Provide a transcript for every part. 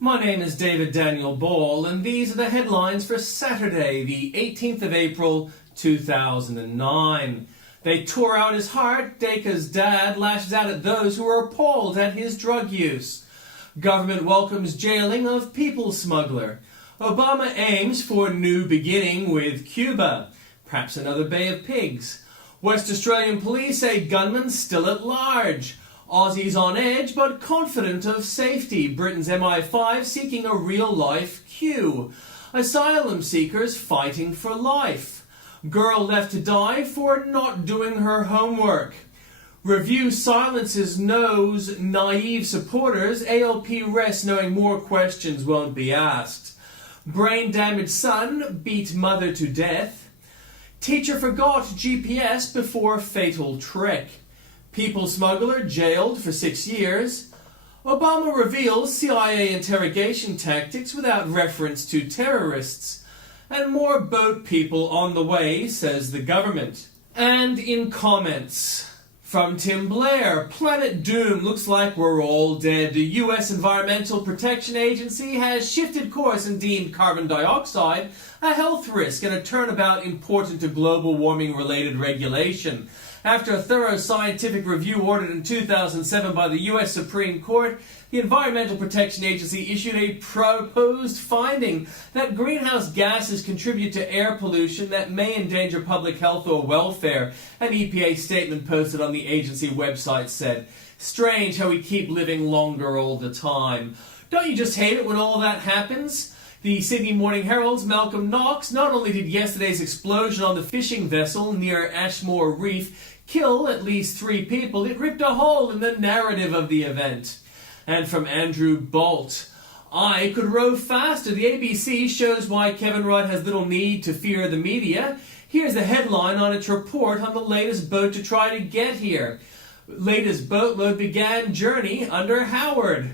My name is David Daniel Ball, and these are the headlines for Saturday, the 18th of April, 2009. They tore out his heart. Dacre's dad lashes out at those who are appalled at his drug use. Government welcomes jailing of people smuggler. Obama aims for new beginning with Cuba. Perhaps another Bay of Pigs. West Australian police say gunman still at large. Aussies on edge but confident of safety. Britain's MI5 seeking a real-life Q. Asylum seekers fighting for life. Girl left to die for not doing her homework. Review silences no's naive supporters. ALP rests knowing more questions won't be asked. Brain-damaged son beat mother to death. Teacher forgot GPS before fatal trick. People smuggler jailed for 6 years. Obama reveals CIA interrogation tactics without reference to terrorists. And more boat people on the way, says the government. And in comments from Tim Blair, Planet Doom looks like we're all dead. The US Environmental Protection Agency has shifted course and deemed carbon dioxide a health risk and a turnabout important to global warming related regulation. After a thorough scientific review ordered in 2007 by the US Supreme Court, the Environmental Protection Agency issued a proposed finding that greenhouse gases contribute to air pollution that may endanger public health or welfare. An EPA statement posted on the agency website said, "Strange how we keep living longer all the time. Don't you just hate it when all that happens?" The Sydney Morning Herald's Malcolm Knox not only did yesterday's explosion on the fishing vessel near Ashmore Reef kill at least 3 people, it ripped a hole in the narrative of the event. And from Andrew Bolt, I could row faster. The ABC shows why Kevin Rudd has little need to fear the media. Here's the headline on its report on the latest boat to try to get here. Latest boatload began journey under Howard.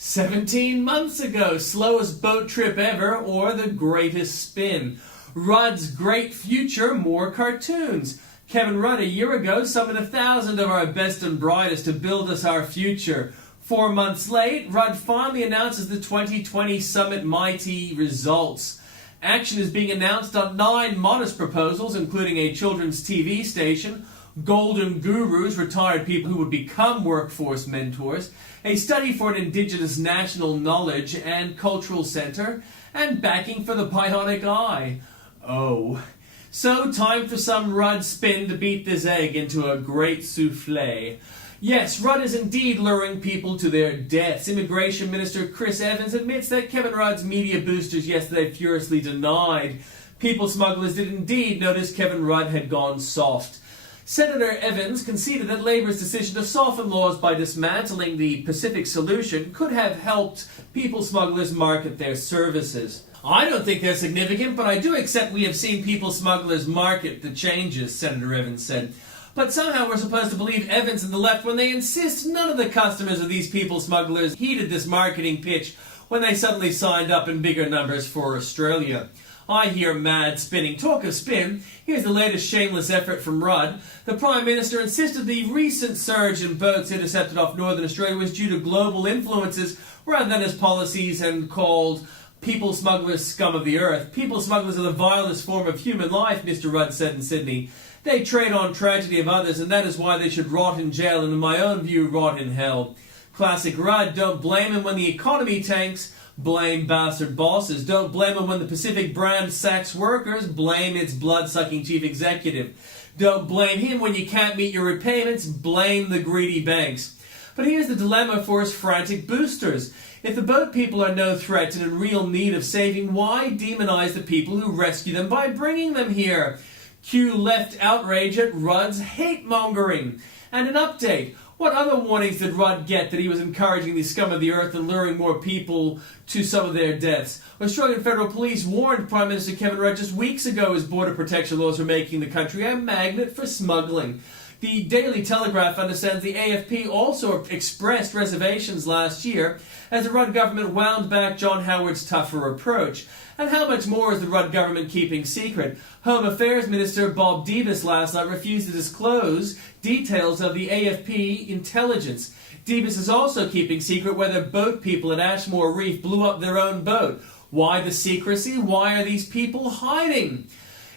17 months ago, slowest boat trip ever, or the greatest spin. Rudd's great future, more cartoons. Kevin Rudd a year ago summoned 1,000 of our best and brightest to build us our future. 4 months late, Rudd finally announces the 2020 summit mighty results. Action is being announced on 9 modest proposals, including a children's TV station, golden gurus, retired people who would become workforce mentors, a study for an indigenous national knowledge and cultural center, and backing for the bionic eye. Oh. So time for some Rudd spin to beat this egg into a great souffle. Yes, Rudd is indeed luring people to their deaths. Immigration Minister Chris Evans admits that Kevin Rudd's media boosters yesterday furiously denied people smugglers did indeed notice Kevin Rudd had gone soft. Senator Evans conceded that Labour's decision to soften laws by dismantling the Pacific Solution could have helped people smugglers market their services. I don't think they're significant, but I do accept we have seen people smugglers market the changes, Senator Evans said. But somehow we're supposed to believe Evans and the left when they insist none of the customers of these people smugglers heeded this marketing pitch when they suddenly signed up in bigger numbers for Australia. I hear mad spinning. Talk of spin, here's the latest shameless effort from Rudd. The Prime Minister insisted the recent surge in boats intercepted off Northern Australia was due to global influences rather than his policies, and called people smugglers scum of the earth. People smugglers are the vilest form of human life, Mr. Rudd said in Sydney. They trade on tragedy of others, and that is why they should rot in jail and, in my own view, rot in hell. Classic Rudd. Don't blame him when the economy tanks. Blame bastard bosses. Don't blame him when the Pacific brand sacks workers. Blame its blood-sucking chief executive. Don't blame him when you can't meet your repayments. Blame the greedy banks. But here's the dilemma for his frantic boosters. If the boat people are no threat and in real need of saving, why demonize the people who rescue them by bringing them here? Cue left outrage at Rudd's hate-mongering. And an update. What other warnings did Rudd get that he was encouraging the scum of the earth and luring more people to some of their deaths? Australian Federal Police warned Prime Minister Kevin Rudd just weeks ago his border protection laws were making the country a magnet for smuggling. The Daily Telegraph understands the AFP also expressed reservations last year as the Rudd government wound back John Howard's tougher approach. And how much more is the Rudd government keeping secret? Home Affairs Minister Bob Debus last night refused to disclose details of the AFP intelligence. Deebus is also keeping secret whether boat people at Ashmore Reef blew up their own boat. Why the secrecy? Why are these people hiding?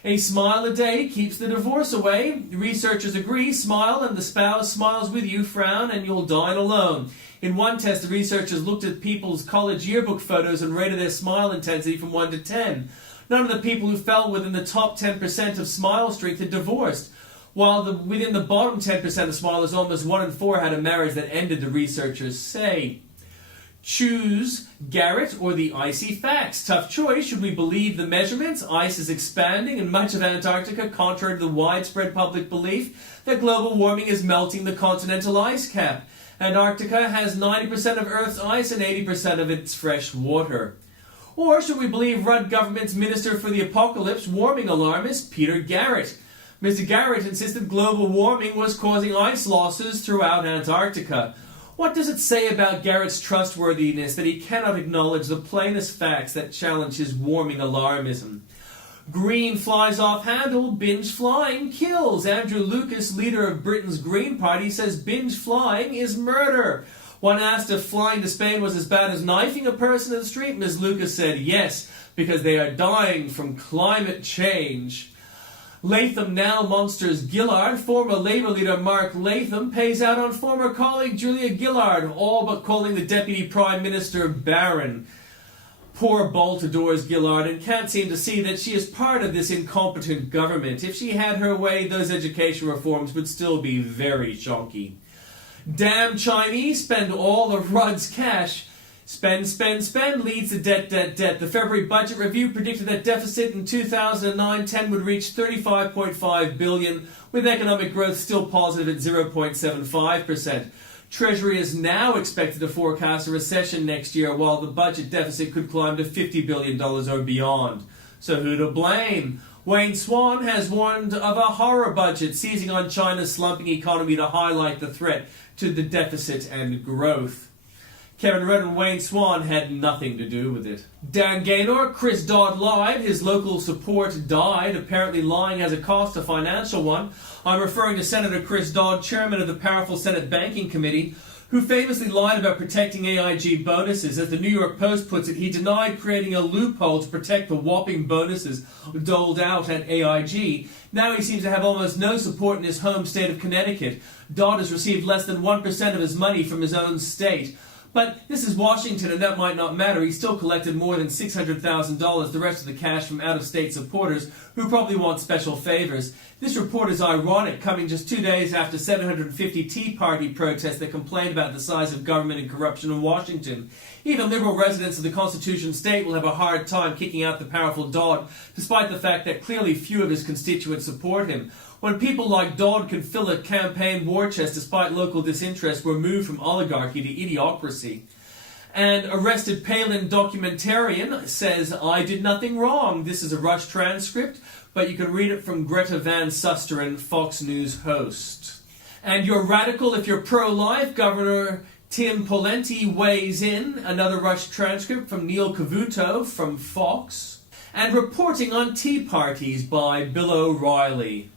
A smile a day keeps the divorce away. Researchers agree, smile and the spouse smiles with you, frown and you'll dine alone. In one test, the researchers looked at people's college yearbook photos and rated their smile intensity from 1 to 10. None of the people who fell within the top 10% of smile strength had divorced, while within the bottom 10% of smilers, almost 1 in 4 had a marriage that ended, the researchers say. Choose Garrett or the icy facts. Tough choice. Should we believe the measurements? Ice is expanding in much of Antarctica, contrary to the widespread public belief that global warming is melting the continental ice cap. Antarctica has 90% of Earth's ice and 80% of its fresh water. Or should we believe Rudd government's Minister for the Apocalypse warming alarmist, Peter Garrett? Mr. Garrett insisted global warming was causing ice losses throughout Antarctica. What does it say about Garrett's trustworthiness that he cannot acknowledge the plainest facts that challenge his warming alarmism? Green flies off handle, binge flying kills. Andrew Lucas, leader of Britain's Green Party, says binge flying is murder. When asked if flying to Spain was as bad as knifing a person in the street, Ms. Lucas said yes, because they are dying from climate change. Latham now monsters Gillard. Former Labour leader Mark Latham pays out on former colleague Julia Gillard, all but calling the Deputy Prime Minister barren. Poor Bolt adores Gillard and can't seem to see that she is part of this incompetent government. If she had her way, those education reforms would still be very shonky. Damn Chinese spend all of Rudd's cash. Spend, spend, spend leads to debt, debt, debt. The February budget review predicted that deficit in 2009-10 would reach $35.5 billion, with economic growth still positive at 0.75%. Treasury is now expected to forecast a recession next year, while the budget deficit could climb to $50 billion or beyond. So who to blame? Wayne Swan has warned of a horror budget, seizing on China's slumping economy to highlight the threat to the deficit and growth. Kevin Rudd and Wayne Swan had nothing to do with it. Dan Gainor, Chris Dodd lied. His local support died, apparently lying as a cost, a financial one. I'm referring to Senator Chris Dodd, chairman of the powerful Senate Banking Committee, who famously lied about protecting AIG bonuses. As the New York Post puts it, he denied creating a loophole to protect the whopping bonuses doled out at AIG. Now he seems to have almost no support in his home state of Connecticut. Dodd has received less than 1% of his money from his own state. But this is Washington, and that might not matter. He still collected more than $600,000, the rest of the cash from out-of-state supporters who probably want special favors. This report is ironic, coming just 2 days after 750 Tea Party protests that complained about the size of government and corruption in Washington. Even liberal residents of the Constitution state will have a hard time kicking out the powerful Dodd, despite the fact that clearly few of his constituents support him. When people like Dodd can fill a campaign war chest despite local disinterest, we're moved from oligarchy to idiocracy. And arrested Palin documentarian says, I did nothing wrong. This is a rushed transcript, but you can read it from Greta Van Susteren, Fox News host. And you're radical if you're pro-life. Governor Tim Blair weighs in. Another rushed transcript from Neil Cavuto from Fox. And reporting on tea parties by Bill O'Reilly.